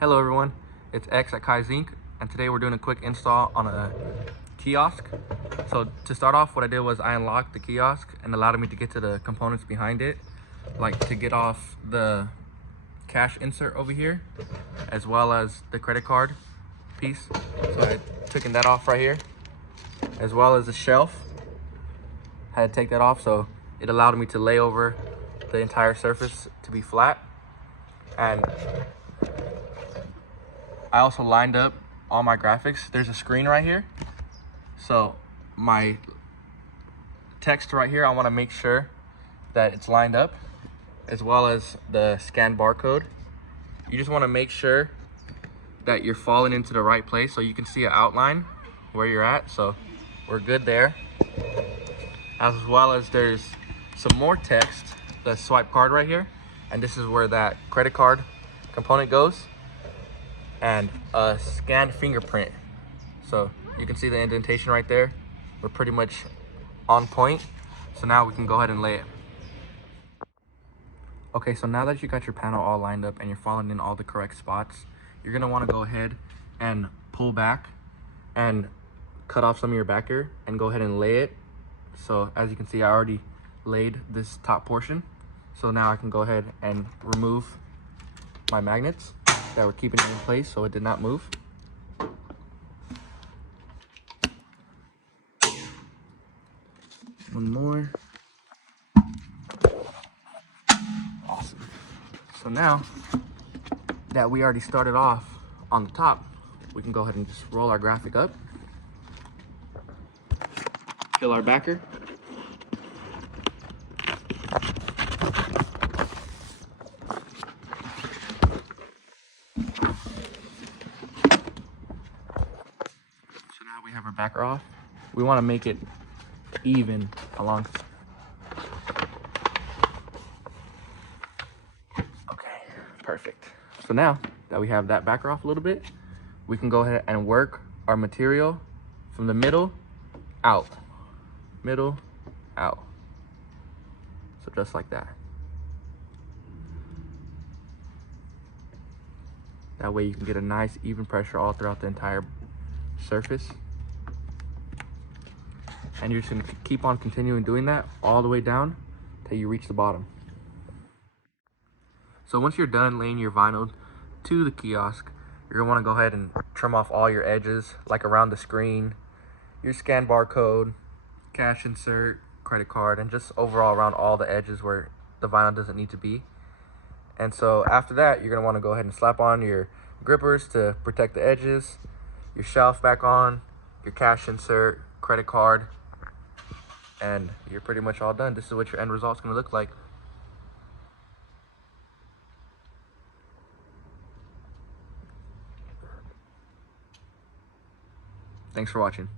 Hello everyone, it's X at Kai's Inc. And today we're doing a quick install on a kiosk. So to start off, what I did was I unlocked the kiosk and allowed me to get to the components behind it, like to get off the cash insert over here, as well as the credit card piece. So I took that off right here, as well as the shelf. I had to take that off, so it allowed me to lay over the entire surface to be flat. And I also lined up all my graphics. There's a screen right here. So my text right here, I want to make sure that it's lined up, as well as the scan barcode. You just want to make sure that you're falling into the right place so you can see an outline where you're at. So we're good there. As well as there's some more text, the swipe card right here. And this is where that credit card component goes. And a scanned fingerprint. So you can see the indentation right there. We're pretty much on point. So now we can go ahead and lay it. Okay, so now that you got your panel all lined up and you're falling in all the correct spots, you're gonna wanna go ahead and pull back and cut off some of your backer and go ahead and lay it. So as you can see, I already laid this top portion. So now I can go ahead and remove my magnets that were keeping it in place so it did not move. One more. Awesome. So now that we already started off on the top, we can go ahead and just roll our graphic up, fill our backer, so now we have our backer off. We want to make it even along. Okay, perfect. So now that we have that backer off a little bit, we can go ahead and work our material from the middle out. Middle out. So just like that. That way you can get a nice even pressure all throughout the entire surface. And you're just gonna keep on continuing doing that all the way down till you reach the bottom. So once you're done laying your vinyl to the kiosk, you're gonna wanna go ahead and trim off all your edges, like around the screen, your scan barcode, cash insert, credit card, and just overall around all the edges where the vinyl doesn't need to be. And so after that, you're gonna wanna go ahead and slap on your grippers to protect the edges, your shelf back on, your cash insert, credit card, and you're pretty much all done. This is what your end result's gonna look like. Thanks for watching.